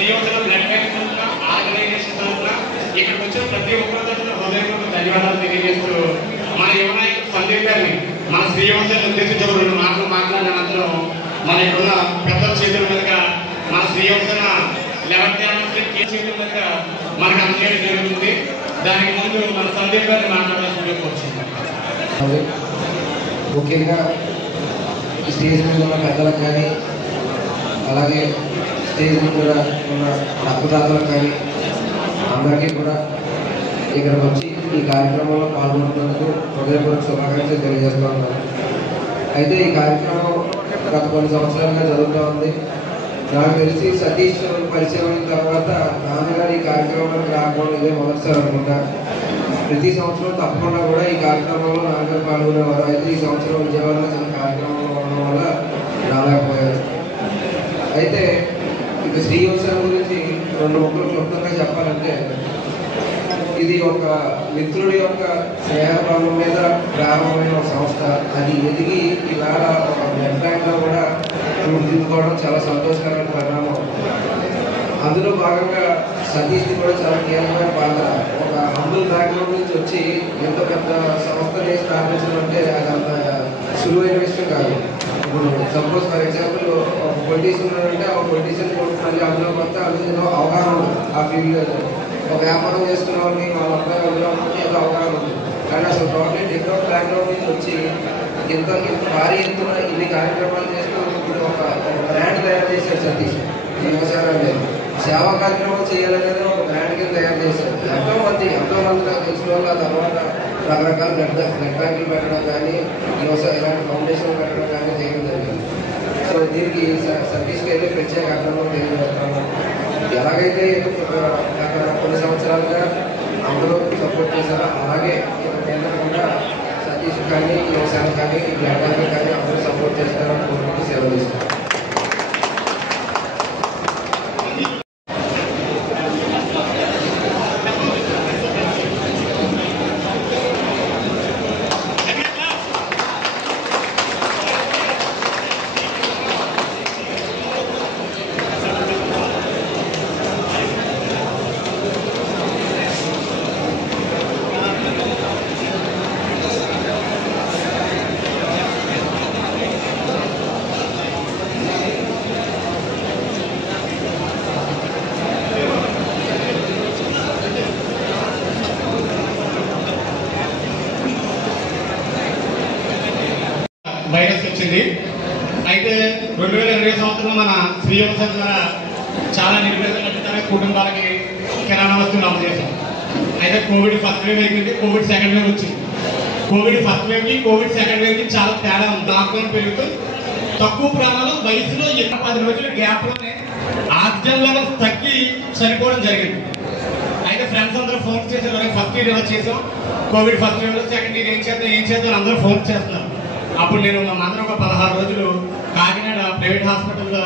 శ్రీయోజనం network తరఫున organisation తరఫున ఇక్కడికి వచ్చిన ప్రతి ఒక్కరి తరఫున హృదయపూర్వక ధన్యవాదాలు తెలియజేస్తూ మన యువ నాయకుడు సందీప్ గారిని మన శ్రీయోజనం ఉద్దేశించి 2 మాటలు మాట్లాడిన అనంతరం మన ఇక్కడున్న పెద్దల చేతుల మీదుగా మన శ్రీయోజన 11th anniversary చేతుల మీదుగా మనకు అందజేయడం జరుగుతుంది. దానికి ముందు మన సందీప్ గారిని మాట్లాడాల్సిందిగా కోరుతున్నాం. ముఖ్యంగా ఈ స్టేజ్ మీద ఉన్న పెద్దలకు కానీ అలాగే స్టేజ్ మీద ఉన్న రక్తదాతలకు కానీ అందరికీ కూడా ఇక్కడికి వచ్చి ఈ కార్యక్రమంలో పాల్గొంటున్నందుకు హృదయపూర్వక శుభాకాంక్షలు తెలియజేస్తూ ఉన్నాను. అయితే ఈ కార్యక్రమం గత కొన్ని సంవత్సరాలుగా జరుగుతూ ఉంది. నాకు తెలిసి సతీష్ పరిచయం అయిన తర్వాత నాన్నగారు ఈ కార్యక్రమానికి రాకపోవడం ఇదే మొదటిసారి అనుకుంటా. ప్రతి సంవత్సరం తప్పకుండా కూడా ఈ కార్యక్రమంలో నాన్నగారు పాల్గొనేవారు. అయితే ఈ సంవత్సరం విజయవాడలో చిన్న కార్యక్రమంలో ఉండడం వల్ల రాలేకపోయారు. అయితే ఇక శ్రీయోజన గురించి 2 ముక్కలు క్లుప్తంగా చెప్పాలంటే, ఇది ఒక మిత్రుడి యొక్క స్నేహభావం మీద ప్రారంభమైన ఒక సంస్థ. అది ఎదిగి ఇవాళ ఒక బ్లడ్ బ్యాంక్లో కూడా గుర్తించుకోవడం చాలా సంతోషకరమైన పరిణామం. అందులో భాగంగా సతీష్ది కూడా చాలా కీలకమైన పాత్ర. ఒక హంబుల్ బ్యాక్గ్రౌండ్ నుంచి వచ్చి ఎంత పెద్ద సంస్థని స్థాపించడం అంటే అది అంత సులువైన విషయం కాదు. ఇప్పుడు సపోజ్ ఫర్ ఎగ్జాంపుల్ ఒక పొలిటీషియన్ ఉన్నాడంటే ఆ పొలిటీషియన్ మళ్ళీ అందులో కొత్త అందులో అవగాహన ఉంది. ఆ ఫీల్డ్లో ఒక వ్యాపారం చేసుకునే వాళ్ళని వాళ్ళ అబ్బాయి అందులో ఏదో అవగాహన ఉంది. కానీ అసలు టోటలీ డిఫరెంట్ బ్యాక్గ్రౌండ్ నుంచి వచ్చి ఇంత భారీ ఎత్తున ఇన్ని కార్యక్రమాలు చేస్తూ ఇప్పుడు ఒక బ్రాండ్ తయారు చేశాడు సతీష్. వ్యవసాయాలు సేవా కార్యక్రమాలు చేయాలనేది ఒక బ్రాండ్ కింద తయారు చేశారు. ఎంతో మంది నాకు తెలిసిన వాళ్ళు ఆ తర్వాత రకరకాల బ్లడ్ బ్యాంకులు పెట్టడం కానీ వ్యవసాయ ఇలాంటి ఫౌండేషన్లు పెట్టడం కానీ చేయడం జరిగింది. సో దీనికి సతీష్కి అయితే ప్రత్యేక అభినందనలు తెలియజేస్తాను. ఎలాగైతే కొన్ని సంవత్సరాలుగా అందరూ సపోర్ట్ చేశారో అలాగే కేంద్రంగా సతీష్ కానీ వ్యవసాయం కానీ బ్లడ్ బ్యాంకులు కానీ అందరూ సపోర్ట్ చేస్తారని కోరుకుంటూ సేవ చేస్తారు. వైరస్ వచ్చింది. అయితే 2020 సంవత్సరం మన శ్రీయోజన ద్వారా చాలా నిర్వేదన కుటుంబాలకి కిరాణా వస్తువులు అందజేశాం. అయితే కోవిడ్ ఫస్ట్ వేవ్ అయిపోయింది, కోవిడ్ సెకండ్ వేవ్ వచ్చింది. కోవిడ్ ఫస్ట్ వేవ్కి కోవిడ్ సెకండ్ వేవ్కి చాలా తేడా ఉంది. లాక్డౌన్ పెరుగుతూ తక్కువ ప్రాణాలు వయసులో 10 రోజుల గ్యాప్లోనే ఆక్సిజన్ లెవెల్స్ తగ్గి చనిపోవడం జరిగింది. అయితే ఫ్రెండ్స్ అందరూ ఫోన్ చేశారు, ఫస్ట్ ఇయర్ ఇలా చేసాం, Covid first wave second year ఏం చేద్దాం అందరూ ఫోన్ చేస్తున్నారు. అప్పుడు నేను అందరూ ఒక 16 రోజులు కాకినాడ ప్రైవేట్ హాస్పిటల్లో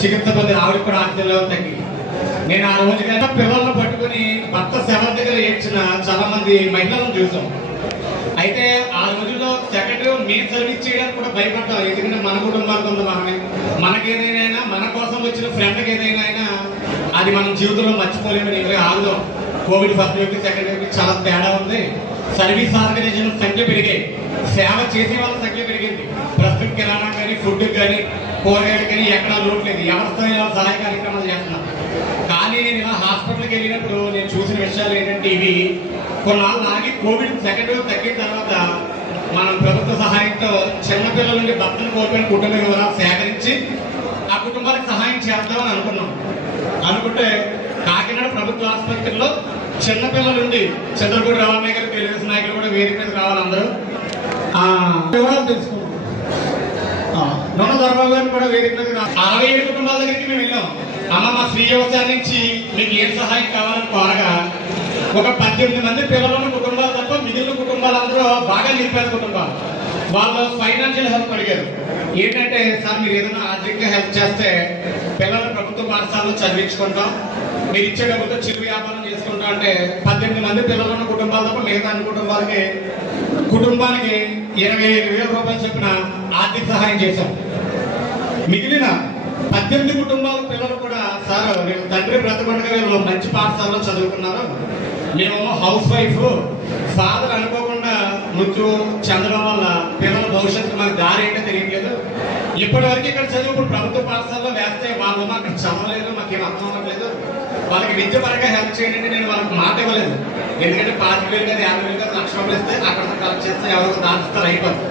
చికిత్స పొంది ఆవిడకి కూడా ఆక్సిజన్ లెవెల్ తగ్గింది. నేను ఆ రోజు కనుక పిల్లలను పట్టుకుని భర్త శవం దగ్గర ఏడ్చిన చాలా మంది మహిళలను చూసాం. అయితే ఆ రోజుల్లో సెకండ్ వేవ్ మేము సర్వీస్ చేయడానికి కూడా భయపడ్డాం. ఎందుకంటే మన కుటుంబాలకు ఉంది మనకేదైనా మన కోసం వచ్చిన ఫ్రెండ్కి ఏదైనా అది మనం జీవితంలో మర్చిపోలేమని ఎవరికి ఆగుదాం. కోవిడ్ ఫస్ట్ వేవ్కి సెకండ్ వేవ్కి చాలా తేడా ఉంది. సర్వీస్ ఆర్గనైజేషన్ సంఖ్య పెరిగాయి, సేవ చేసే వాళ్ళ సంఖ్య పెరిగింది. ప్రస్తుతం కిరాణా కానీ ఫుడ్ కానీ కూరగాయలు కానీ ఎక్కడా లోటు లేదు. ఎవరితో సహాయ కార్యక్రమాలు చేస్తున్నాం. కానీ నేను ఇలా హాస్పిటల్కి వెళ్ళినప్పుడు నేను చూసిన విషయాలు ఏంటంటే ఇవి కొన్నాళ్ళు ఆగి కోవిడ్ సెకండ్ వేవ్ తగ్గిన తర్వాత మనం ప్రభుత్వ సహాయంతో చిన్నపిల్లల నుండి భర్తను కోల్పోయిన కుటుంబ వివరాలు సేకరించి ఆ కుటుంబానికి సహాయం చేద్దామని అనుకుంటే కాకినాడ ప్రభుత్వ ఆసుపత్రిలో చిన్నపిల్లల నుండి చంద్రపూడి రవాణా గారు తెలుగుదేశం నాయకులు కూడా వేదిక మీద రావాలి అందరూ వివరాలు తెలుసుకుంటాం. నొన్న దొరబాబు గారిని కూడా వేదిక మీద 67 కుటుంబాల దగ్గరికి మేము వెళ్ళాం. అమ్మ మా శ్రీ వ్యవసాయం నుంచి మీకు ఏం సహాయం కావాలని కోరగా ఒక 18 మంది పిల్లలున్న కుటుంబాలు తప్ప మిగిలిన కుటుంబాలందరూ బాగా నిలిపేద కుటుంబాలు. వాళ్ళు ఫైనాన్షియల్ హెల్ప్ అడిగారు. ఏంటంటే సార్ మీరు ఏదైనా ఆర్థికంగా హెల్ప్ చేస్తే పిల్లలు ప్రభుత్వ పాఠశాలలో చదివించుకుంటాం, మీరు ఇచ్చే డబ్బులతో చిరు వ్యాపారం చేసుకుంటాం అంటే 18 మంది పిల్లలున్న కుటుంబాలు తప్ప మిగతా అన్ని కుటుంబానికి 25,000 రూపాయలు చొప్పున ఆర్థిక సహాయం చేశాం. మిగిలిన 18 కుటుంబాల పిల్లలు కూడా సార్ నేను తండ్రి బ్రతకుండగా వీళ్ళు మంచి పాఠశాలలో చదువుకున్నారు, మేము హౌస్ వైఫ్, ఫాదర్ అనుకోకుండా మృత్యు చెందడం వల్ల పిల్లల భవిష్యత్తు మాకు దారి ఏంటో తెలియలేదు. ఇప్పటి వరకు ఇక్కడ చదువు ఇప్పుడు ప్రభుత్వ పాఠశాలలో వేస్తే వాళ్ళు అక్కడ చదవలేదు, మాకేం అర్థం అవ్వట్లేదు, వాళ్ళకి విద్య పరంగా హెల్ప్ చేయండి. నేను వాళ్ళకి మాట ఇవ్వలేదు, ఎందుకంటే 5,000 కదా 50,000 కదా లక్ష రూపాయలు ఇస్తే అక్కడ కలెక్ట్ చేస్తే ఎవరికి దాచుతారు అయిపోతుంది.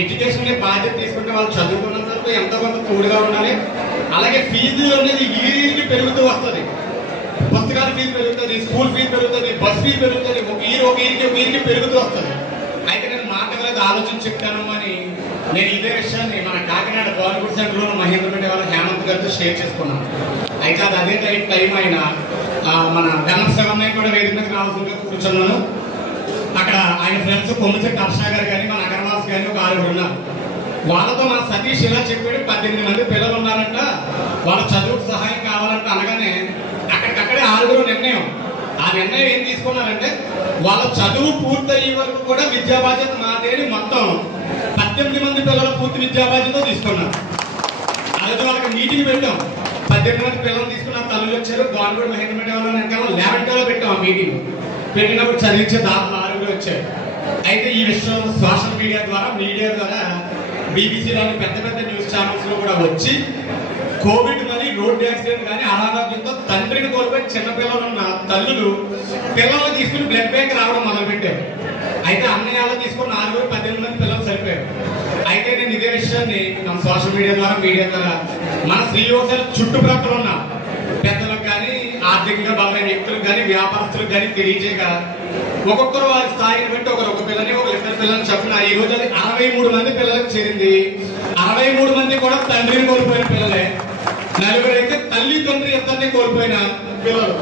ఎడ్యుకేషన్ బాధ్యత తీసుకుంటే వాళ్ళు చదువుకున్నందుకు ఎంతో కొంత తోడుగా ఉండాలి. అలాగే ఫీజు అనేది ఈరికి పెరుగుతూ వస్తుంది, పుస్తకాల ఫీజు పెరుగుతుంది, స్కూల్ ఫీజు పెరుగుతుంది, బస్ ఫీజు పెరుగుతుంది, ఒక ఈరికి పెరుగుతూ వస్తుంది. అయితే నేను మాట మీద ఆలోచన చెప్తాను అని నేను ఇదే విషయాన్ని మన కాకినాడ గవర్నమెంట్ సెంటర్ లో మహేంద్రపేట వాళ్ళ హేమంత్ గారితో షేర్ చేసుకున్నాను. అయితే అది అదే టైం అయినా మన గణపశవన్నయ్య కూడా వేదిక మీద రావాల్సిందిగా కూర్చున్నాను. అక్కడ ఆయన ఫ్రెండ్స్ కొమ్మిశెట్టి హర్ష గారు కానీ మన అగర్వాల్స్ కానీ ఒక 6 ఉన్నారు. వాళ్ళతో మన సతీష్ ఇలా చెప్పాడు 18 మంది పిల్లలు ఉన్నారంట, వాళ్ళ చదువుకు సహాయం కావాలంట అనగానే అక్కడికక్కడే 6 నిర్ణయం. ఆ నిర్ణయం ఏం తీసుకున్నారంటే వాళ్ళ చదువు పూర్తయ్యే వరకు కూడా విద్యా బాధ్యత మాదేని మొత్తం 18 మంది పిల్లల పూర్తి విద్యా బాధ్యత తీసుకున్నారు. అలాగే వాళ్ళకి మీటింగ్ పెట్టాం, 18 మంది పిల్లలు తీసుకున్న తల్లులు వచ్చారు. గవర్నమెంట్ మహేంద్రపేట వాళ్ళు 11 పెట్టాం. ఆ మీటింగ్ పెట్టినప్పుడు చదివించే దాదాపు 6 వచ్చారు. అయితే ఈ విషయం సోషల్ మీడియా ద్వారా BBC లాంటి పెద్ద పెద్ద న్యూస్ ఛానల్స్ లో కూడా వచ్చి కోవిడ్ కానీ రోడ్ యాక్సిడెంట్ కానీ అనారోగ్యంతో తండ్రిని కోల్పోయి చిన్నపిల్లలు ఉన్న తల్లులు పిల్లలు తీసుకుని బ్లడ్ బ్యాంక్ రావడం మొదలుపెట్టారు. అయితే అన్నయ్యాలు తీసుకుని 18 మంది పిల్లలు సరిపోయారు. అయితే నేను ఇదే విషయాన్ని మన సోషల్ మీడియా ద్వారా మన శ్రీయోజన చుట్టుప్రక్కల ఉన్న పెద్దలకు కానీ ఆర్థికంగా బలమైన వ్యక్తులకు కానీ వ్యాపారస్తులకు కానీ తెలియజేయక ఒక్కొక్కరు వారి స్థాయిని బట్టి ఒక పిల్లని ఒక 2 పిల్లలని చెప్పిన ఈ రోజు అది 63 మంది పిల్లలకు చేరింది. 63 మంది కూడా తండ్రిని కోల్పోయిన పిల్లలే, 4 అయితే తల్లి తండ్రి ఇద్దరిని కోల్పోయిన పిల్లలు.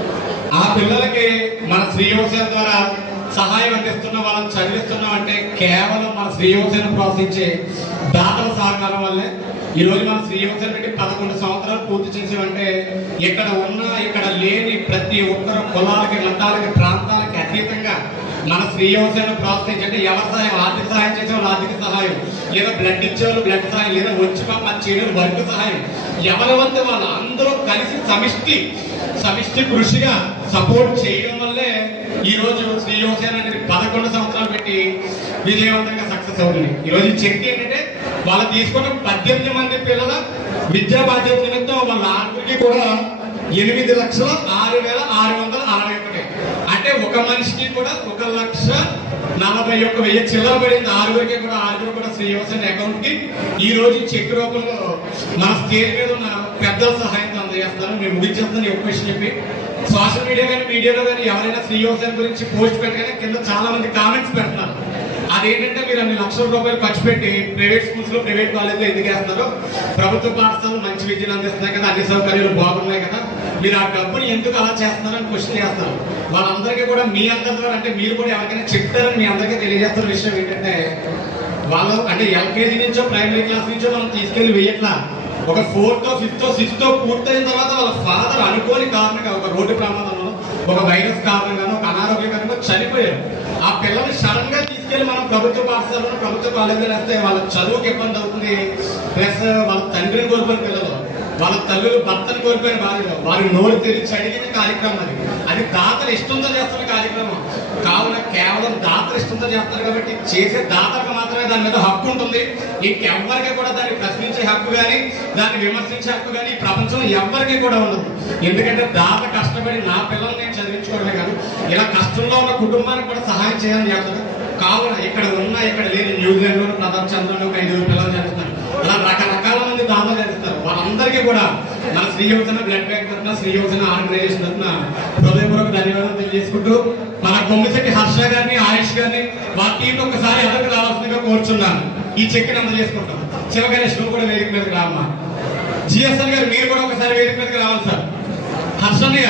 ఆ పిల్లలకి మన శ్రీయోజన ద్వారా సహాయం అందిస్తున్న వాళ్ళని చదివిస్తున్నాం అంటే కేవలం మన శ్రీయోజన ప్రోత్సహించే దాతల సహకారం వల్లే. ఈ రోజు మన శ్రీయోజన పెట్టి 11 సంవత్సరాలు పూర్తి చేసామంటే ఇక్కడ ఉన్న ఇక్కడ లేని ప్రతి ఒక్కరు కులాలకి మతాలకి ప్రాంతాలకి అతీతంగా మన శ్రీయోజన ప్రోత్సహించంటే ఎవరి సహాయం, ఆర్థిక సహాయం చేసేవాళ్ళు ఆర్థిక సహాయం, లేదా బ్లడ్ ఇచ్చేవాళ్ళు బ్లడ్ సహాయం, లేదా వచ్చి పంపని చేయడం వర్క్ సహాయం, ఎవరి వద్ద వాళ్ళు అందరూ కలిసి సమిష్టి కృషిగా సపోర్ట్ చేయడం వల్లే ఈ రోజు శ్రీయోజన అనేది 11 సంవత్సరాలు పెట్టి విజయవంతంగా సక్సెస్ అవుతుంది. ఈ రోజు చెక్ ఏంటంటే వాళ్ళు తీసుకున్న 18 మంది పిల్లల విద్యా బాధ్యత నిమిత్తం వాళ్ళ ఆఖరికి కూడా 8,06,661 అంటే ఒక మనిషికి కూడా 1,41,000 చిల్లర పడింది. 6 కూడా శ్రీయోజన అకౌంట్ కి ఈ రోజు చెక్ రూపంలో మన స్టేజ్ మీద ఉన్న పెద్దల సహాయంతో అందజేస్తున్నారు. మేము ముగించేస్తాను ఒక విషయం చెప్పి, సోషల్ మీడియాలో కానీ ఎవరైనా శ్రీయోజన గురించి పోస్ట్ పెట్టగానే కింద చాలా మంది కామెంట్స్ పెడుతున్నారు. అదేంటంటే మీరు అన్ని లక్షల రూపాయలు ఖర్చు పెట్టి ప్రైవేట్ స్కూల్స్ లో ప్రైవేట్ కాలేజ్ లో ఎందుకు వేస్తున్నారు, ప్రభుత్వ పాఠశాలలు మంచి విద్యను అందిస్తున్నాయి కదా, అన్ని సౌకర్యాలు బాగున్నాయి కదా, మీరు ఆ డబ్బుని ఎందుకు అలా చేస్తున్నారని క్వశ్చన్ చేస్తారు. వాళ్ళందరికీ కూడా మీ అందరి ద్వారా అంటే మీరు కూడా ఎవరికైనా చెప్తారని మీ అందరికీ తెలియజేస్తున్న విషయం ఏంటంటే వాళ్ళు అంటే LKG నుంచో ప్రైమరీ క్లాస్ నుంచో మనం తీసుకెళ్లి వేయట్లా, ఒక 4th, 5th, 6th పూర్తయిన తర్వాత వాళ్ళ ఫాదర్ అనుకోని కారణంగా ఒక రోడ్డు ప్రమాదంలో, ఒక వైరస్ కారణంగానో, ఒక అనారోగ్య కారణంగా చనిపోయారు. ఆ పిల్లల్ని సడన్ గా తీసుకెళ్లి మనం ప్రభుత్వ పాఠశాలలో ప్రభుత్వ కాలేజీలో వేస్తే వాళ్ళ చదువుకి ఇబ్బంది అవుతుంది. ప్లస్ వాళ్ళ తండ్రిని కోల్పోయిన పిల్లలు, వాళ్ళ తల్లులు భర్తను కోల్పోయిన భార్యలు, వారి నోరు తెరిచి అడిగిన కార్యక్రమం అది దాతలు ఇష్టంతో చేస్తున్న కార్యక్రమం కావున కేవలం దాతలు ఇష్టంతో చేస్తారు కాబట్టి చేసే దాతలకు మాత్రమే దాని మీద హక్కు ఉంటుంది. ఇంకెవ్వరికి కూడా దాన్ని ప్రశ్నించే హక్కు కానీ దాన్ని విమర్శించే హక్కు కానీ ఈ ప్రపంచంలో ఎవరికి కూడా ఉండదు. ఎందుకంటే దాత కష్టపడి నా పిల్లల్ని నేను చదివించుకోవడమే కాదు, ఇలా కష్టంలో ఉన్న కుటుంబానికి కూడా సహాయం చేయాలని చేస్తారు. కావున ఇక్కడ లేని న్యూజిలాండ్ లో ప్రతాప్ చంద్రలో ఒక 5 పిల్లలు చదివిస్తారు. అలా రకరకాల మంది దాతలు చదివిస్తారు. వాళ్ళందరికీ కూడా మన శ్రీయోజన బ్లడ్ బ్యాంక్ తరఫున, శ్రీయోజన ఆర్గనైజేషన్ తరఫున హృదయపూర్వక ధన్యవాదాలు తెలియజేసుకుంటూ మన కొమ్మిశెట్టి హర్ష గారిని, ఆయుష్ గారిని వారి టీం ఒకసారి ఎదురుకు రావాల్సిందిగా కోరుచున్నాను. ఈ చెక్ని అందజేసుకుంటాం. శివగణేష్ నువ్వు కూడా వేదిక మీదకి రామ్మా. GSL గారు మీరు కూడా ఒకసారి వేదిక మీదకి రావాలి సార్. హర్షన్నయ్య